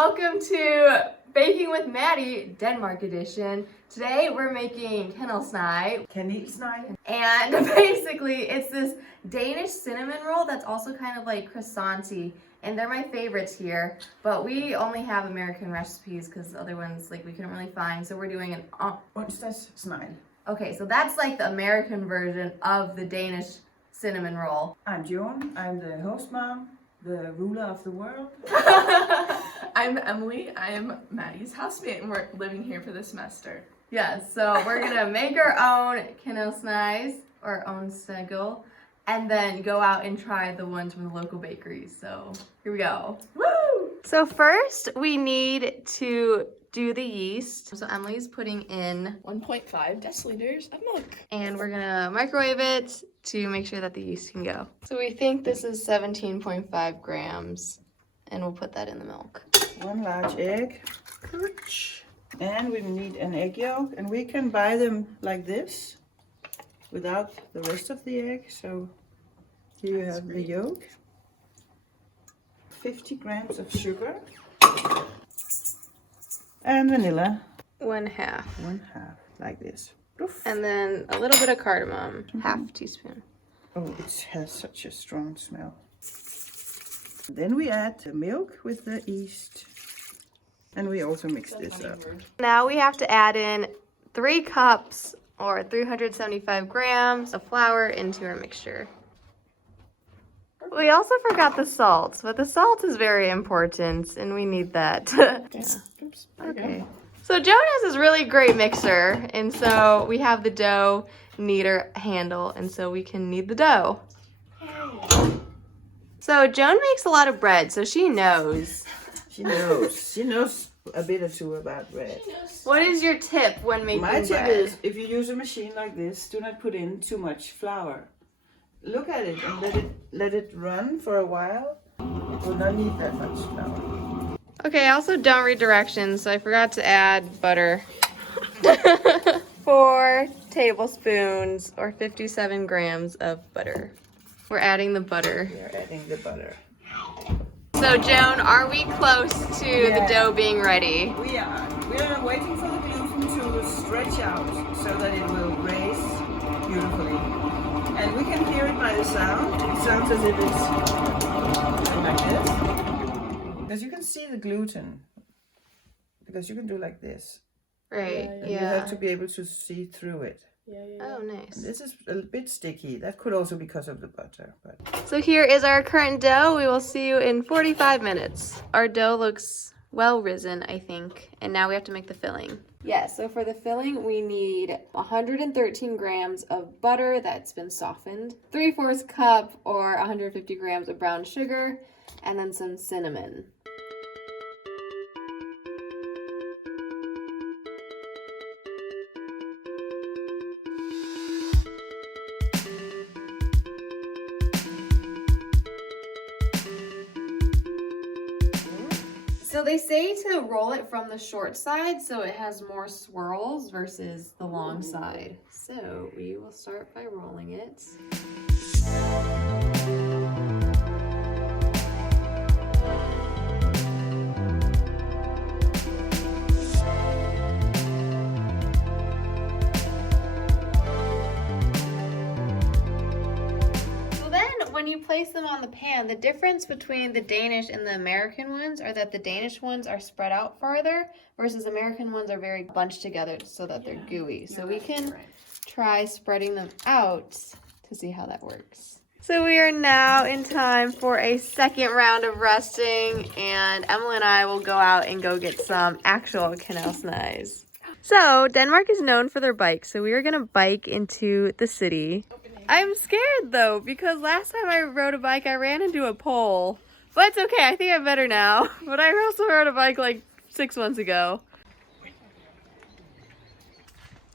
welcome to Baking with Maddie, Denmark edition. Today we're making kanelsnegl. And basically it's this Danish cinnamon roll that's also kind of like croissant-y. And they're my favorites here, but we only have American recipes because the other ones like we couldn't really find. So we're doing an Snail. Okay, so that's like the American version of the Danish cinnamon roll. I'm Joan. I'm the host mom, the ruler of the world. I'm Emily. I am Maddie's housemate, and we're living here for the semester. Yeah, so we're gonna make our own kanelsnegls or own snegl, and then go out and try the ones from the local bakeries. So here we go. Woo! So first we need to do the yeast. So Emily's putting in 1.5 deciliters of milk. and we're gonna microwave it to make sure that the yeast can go. So we think this is 17.5 grams, and we'll put that in the milk. 1 large egg. And we need an egg yolk, and we can buy them like this without the rest of the egg. So here you have the yolk. 50 grams of sugar. And vanilla. 1/2. 1/2, like this. Oof. And then a little bit of cardamom, half teaspoon. Oh, it has such a strong smell. Then we add the milk with the yeast. And we also mix this up. Now we have to add in 3 cups or 375 grams of flour into our mixture. We also forgot the salt, but the salt is very important and we need that. Yeah. Oops. Okay. So Joan has this really great mixer, and so we have the dough kneader handle, and so we can knead the dough. So Joan makes a lot of bread, so she knows. She knows. She knows a bit or two about bread. What is your tip when making My bread? tip is, if you use a machine like this, do not put in too much flour. Look at it and let it run for a while. It will not need that much flour. Okay, I also don't read directions, so I forgot to add butter. 4 tablespoons or 57 grams of butter. We're adding the butter. We are adding the butter. So Joan, are we close to the dough being ready? We are. We are waiting for the gluten to stretch out so that it will raise beautifully. And we can hear it by the sound. It sounds as if it's like this. Because you can see the gluten. Because you can do like this. Right, And you have to be able to see through it. Oh, nice. And this is a bit sticky. That could also be because of the butter. But So here is our current dough. We will see you in 45 minutes. Our dough looks well risen, I think. And now we have to make the filling. Yeah, so for the filling, we need 113 grams of butter that's been softened, 3/4 cup or 150 grams of brown sugar, and then some cinnamon. So they say to roll it from the short side so it has more swirls versus the long side. So we will start by rolling it. When you place them on the pan, the difference between the Danish and the American ones are that the Danish ones are spread out farther versus American ones are very bunched together so that they're gooey. So we can try spreading them out to see how that works. So we are now in time for a second round of resting, and Emily and I will go out and go get some actual kanelsnegls. So Denmark is known for their bikes, so we are gonna bike into the city. I'm scared though, because last time I rode a bike, I ran into a pole. But it's okay, I think I'm better now. But I also rode a bike like 6 months ago.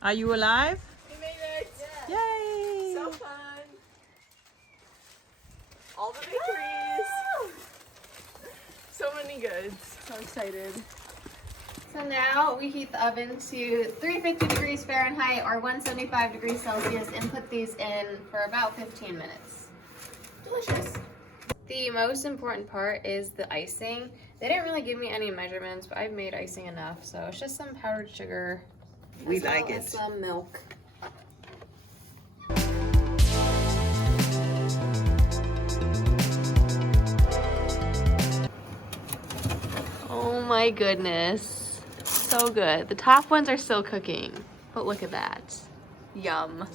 are you alive? We made it! Yeah. Yay! So fun! All the bakeries! So many goods. So excited. So now we heat the oven to 350 degrees Fahrenheit or 175 degrees Celsius and put these in for about 15 minutes. Delicious. The The most important part is the icing. They didn't really give me any measurements, but I've made icing enough. So it's just some powdered sugar. We as well like as it. some milk. Oh my goodness. So good. The top ones are still cooking, but look at that. Yum.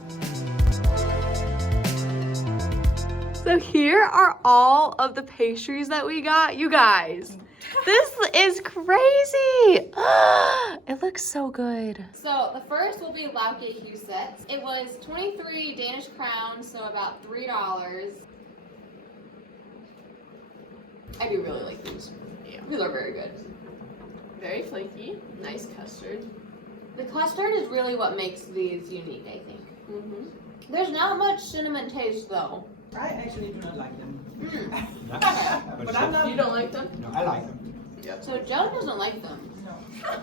So here are all of the pastries that we got. You guys, this is crazy. It looks so good. So the first will be Lagkagehuset. It was 23 Danish crowns, so about $3. I do really like these. Yeah. These are very good. Very flaky. Nice custard. The custard is really what makes these unique, I think. Mm-hmm. There's not much cinnamon taste though. I actually do not like them. But I'm not. You don't like them? No, I like them. So Joan doesn't like them. No.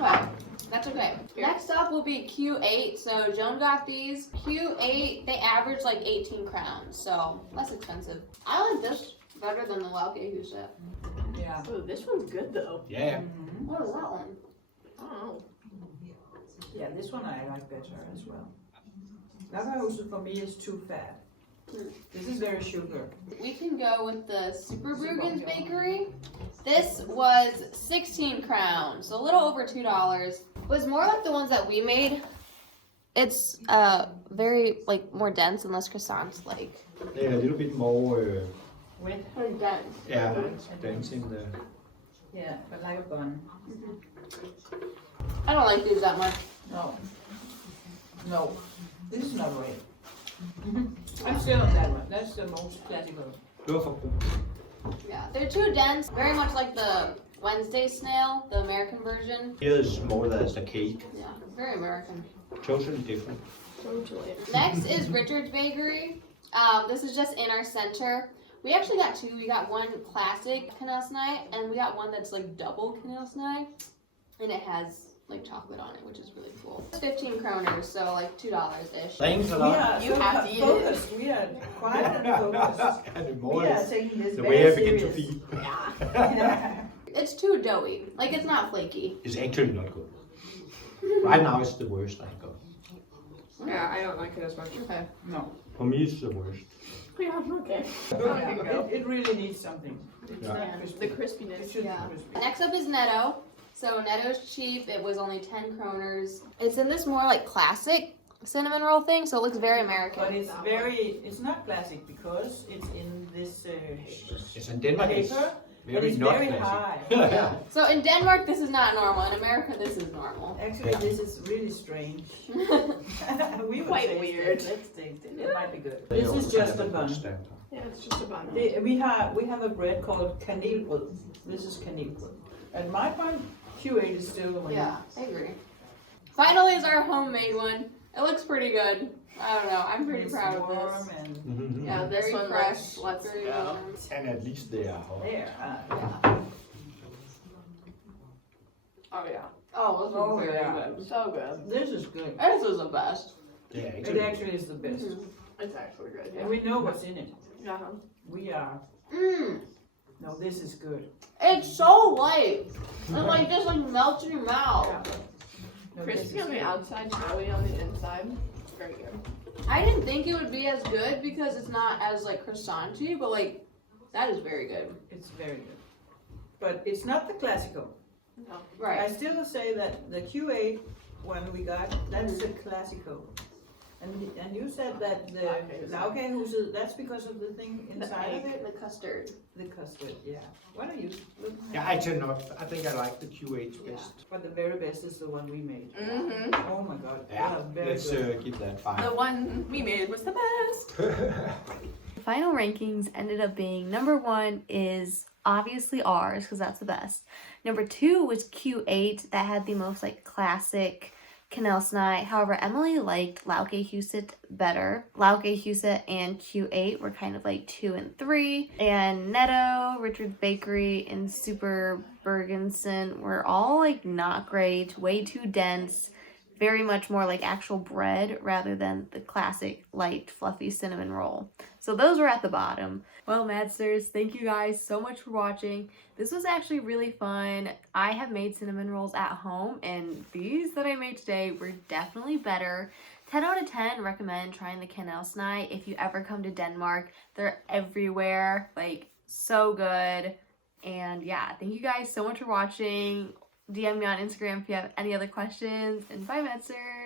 Okay, that's okay. Next up will be Q8. So Joan got these. Q8, they average like 18 crowns, so less expensive. I like this better than the Lagkagehuset. Yeah. Oh, this one's good though. Yeah. What is that one? Oh. Yeah, this one I like better as well. Lagkagehuset for me is too fat. This is very sugar. We can go with the Super Brugsen's Bakery. This was 16 crowns, so a little over $2. It was more like the ones that we made. It's very like more dense and less croissant-like. They're a little bit more, With Dense. yeah, dense in the. yeah, but like a bun. I don't like these that much. No. No. This is not right. I'm still on that one. That's the most classical. Det var for brug. Yeah, they're too dense. Very much like the Wednesday snail, the American version. Here is more as a cake. Yeah, very American. Totally different. Totally. Next is Richard's Bakery. This is just in our center. We actually got two. We got one classic kanelsnegl, and we got one that's like double kanelsnegl, and it has like chocolate on it, which is really cool. It's 15 kroners, so like $2-ish. Thanks a We lot. are You so have to eat it. focused. We are quiet and focused. And the We more are is taking this the very way I begin to serious. feel. Yeah. It's too doughy. Like it's not flaky. It's actually not good. Right now it's the worst I got. Yeah, I don't like it as much. Okay. No. For me it's the worst. Yeah, okay. It really needs something. It's Yeah. not crispy. The crispiness. It should Yeah. be crispy. Next up is Netto. So Netto's cheap. It was only 10 kroners. It's in this more like classic cinnamon roll thing, so it looks very American. But it's not classic because it's in this It's in Denmark. It's paper, but very it's not very classic. high. Yeah. So in Denmark, this is not normal. In America, this is normal. Actually, this is really strange. We will Quite taste weird. It. Let's taste it. It might be good. They This is also just have a bun. good standard. Yeah, it's just a bun. We have a bread called kanelbrød. This is kanelbrød. At my point, Q8 is still the one. Yeah, I agree. Finally is our homemade one. It looks pretty good. I don't know. I'm pretty It's proud of warm this. and Mhm. Yeah, This very one fresh. looks- let's very go. warm. And at least they are hot. there. Oh yeah. Oh, this Oh, is very yeah. good. So good. This is good. This is the best. They are It actually. actually is the best. It's actually good. And we know what's in it. Yeah. We are. Mmm. No, this is good. It's so light. It like just like melts in your mouth. No, this Crispy is on the good. outside, chewy on the inside. Very good. I didn't think it would be as good because it's not as like croissant-y, but like that is very good. It's very good. But it's not the classical. No. Right. I still say that the Q8 one we got, that's the classical. And you said that the Lagkagehuset, that's because of the thing inside of it? The custard. The custard, yeah. What are you looking at? Yeah, I tend not. I think I like the Q8 best. But the very best is the one we made. Mm-hmm. Oh my god. Yeah, Very let's good. give that 5. The one we made was the best. Final rankings ended up being number 1 is obviously ours because that's the best. Number 2 was Q8 that had the most like classic Kanelsnegl. However, Emily liked Lagkagehuset better. Lagkagehuset and Q8 were kind of like 2 and 3. And Netto, Richard's Bakery, and Super Brugsen were all like not great, way too dense, very much more like actual bread rather than the classic light fluffy cinnamon roll. So those were at the bottom. Well, Maddsters, thank you guys so much for watching. This was actually really fun. I have made cinnamon rolls at home, and these that I made today were definitely better. 10 out of 10 recommend trying the Kanelsnegl if you ever come to Denmark. They're everywhere, like so good. And yeah, thank you guys so much for watching. DM me on Instagram if you have any other questions, and bye, Maddsters.